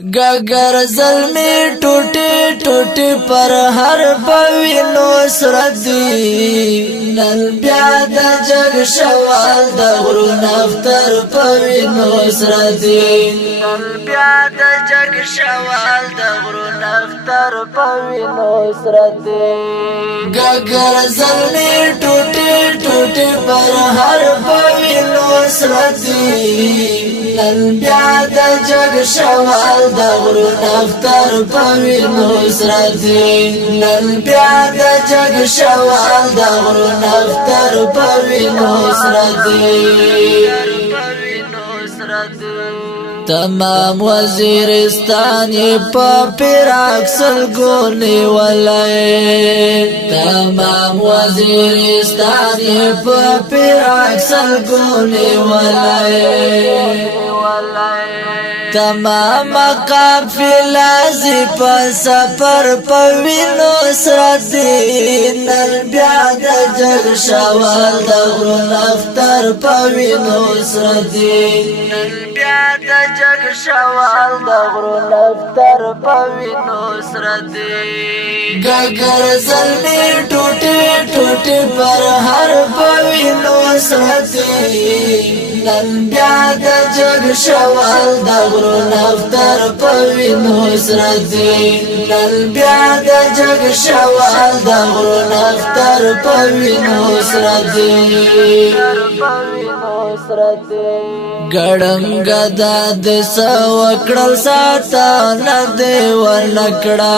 गगर ज़ल्मी टूटी टूटी पर हर पविनो सरदी नल ब्याद जग शवाल दगरु नफ्तर पविनो सरदी नल ब्याद जग शवाल दगरु नफ्तर पविनो सरदी गगर ज़ल्मी टूटी टूटी पर हर पविनो सरदी नल ब्याद जग शवाल दगरु नफ्तर पविनो सरदी नल ब्याद जग शवाल दगरु नफ्तर पविनो सरदी तमाम वजीरिस्तान पपिराक सलगोने वलाए तमाम वजीरिस्तान पपिराक सलगोने वलाए तमाम काफिला जिप सफर पविनो सरदी नल ब्याद जग शवाल दगरु नफ्तर पविनो सरदी नल ब्याद जग शवाल दगरु नफ्तर पविनो सरदी गगर ज़ल्मी टूटी टूटी पर हर पविनो सरदी नल ब्याद जग शवाल दगरु नफ्तर पविनो सरदी नल ब्याद जग शवाल दगरु नफ्तर पविनो सरदी गड़ंग दाद सवकड़ल साता न देव नकड़ा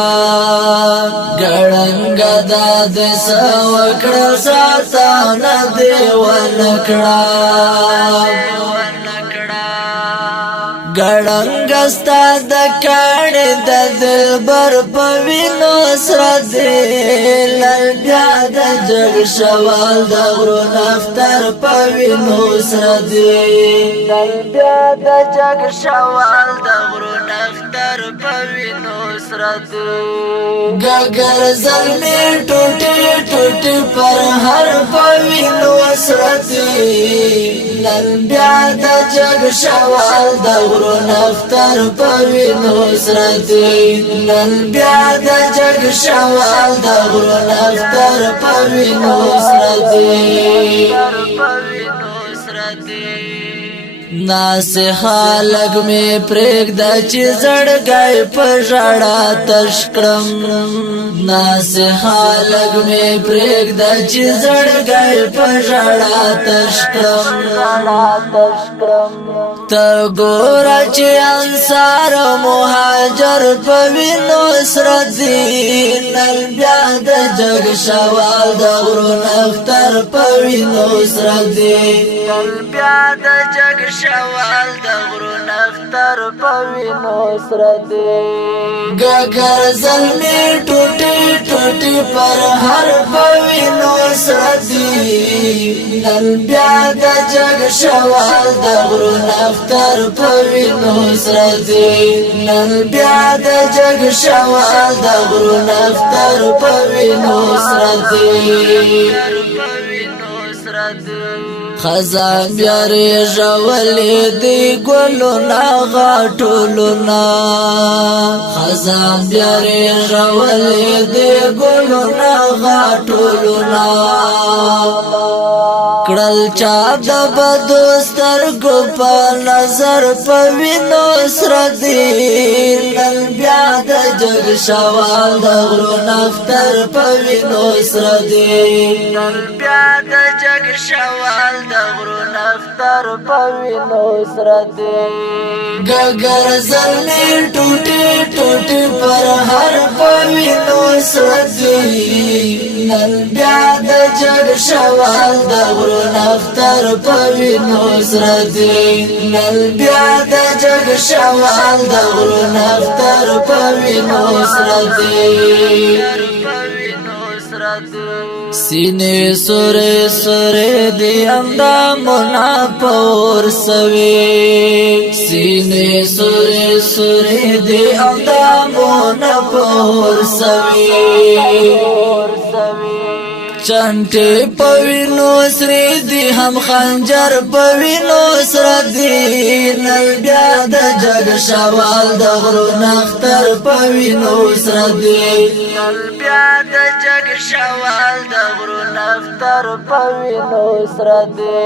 गड़ंग दाद सवकड़ल साता न देव नकड़ा गड़ंगस्ता दकाड़ दिलबर पविनो सरदी नल ब्याद जग शवाल दगरु नफ्तर पविनो सरदी नल ब्याद जग शवाल दगरु नफ्तर पविनो सरदी गगर ज़ल्मी टूटी टूटी पर हर पविनो सरदी नल ब्याद जग शवाल दगरु नफ्तर पविनो सरदी नल ब्याद जग शवाल दगरु नफ्तर पविनो सरदी नासिहा लग में प्रेगदा ची जड़ गए पजाड़ा तश्क्रम नासिहा लग में प्रेगदा ची जड़ गए पजाड़ा तश्क्रम तगोरा ची अंसार मुहाजर पविनो सरदी नल ब्याद जग शवाल दगरु नफ्तर पविनो सरदी नल ब्याद जग शवाल दगरु नफ्तर पविनो सरदी गगर ज़ल्मी टूटी टूटी पर हर पविनो सरदी नल ब्याद जग शवाल दगरु नफ्तर पविनो सरदी नल ब्याद जग शवाल दगरु नफ्तर पविनो सरदी खज़ान ब्यारे जवली दी गुलुना घाटुलुना खज़ान ब्यारे जवली दी गुलुना घाटुलुना कड़ल चाद बदोस्तर गुपा नजर पविनो सरदी नल ब्याद जग शवाल दगरु नफ्तर पविनो सरदी नल ब्याद जग शवाल दगरु नफ्तर पविनो सरदी गगर ज़ल्मी टूटी टूटी पर हर पविनो सरदी नल ब्याद जग शवाल दगरु नफ्तर पविनो सरदी नल ब्याद जग शवाल दगरु नफ्तर पविनो सरदी सीने सुरे सुरे दी अंदा मुना पौर सवे सीने सुरे सुरे दी अंदा मुना पौर सवे چنټې پوینو سری دی هم خنجر پوینو سر دی نل بیا د جگ شوال د غرو نختر پوینو سر دی نل بیا د جگ شوال د غرو نختر پوینو سر دی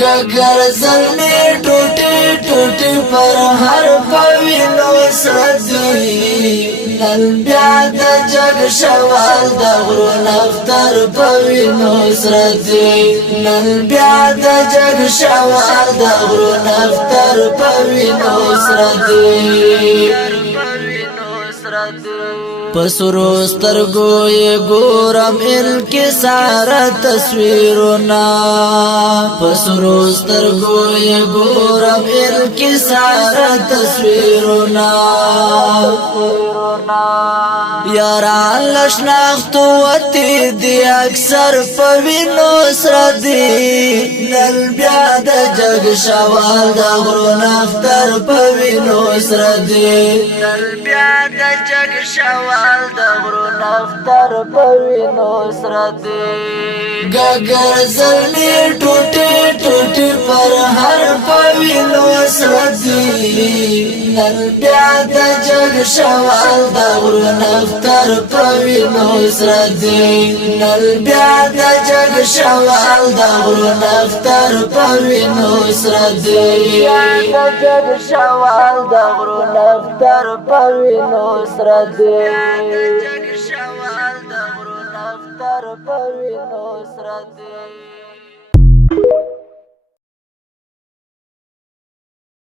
گگر زلمی ټوټي ټوټي پر هر پوینو سر دی نل بیا د جگ شوال د غرو نختر پوینو سر دی نل بیا د جگ شوال د غرو نختر پوینو سر دی پسرو سترګو یې ګورم انکسار تصویرونه پسرو سترګو یې ګورم انکسار تصویرونه یاران لشناخت وتی دی اکثر پوینو سر دی نل بیا د جگ شوال د غرو نختر پوینو سر دی نل بیا د جگ شوال د غرو نختر پوینو سر دی گگر زلمی ټوټي ټوټي پر هر پوینو سر دی نل بیا د جگ شوال د غرو نختر پوینو سر دی نل بیا د جگ شوال د غرو نختر پوینو سر دی د جگ شوال د غرو نختر پوینو سر دی د جگ شوال د غرو نختر پوینو سر دی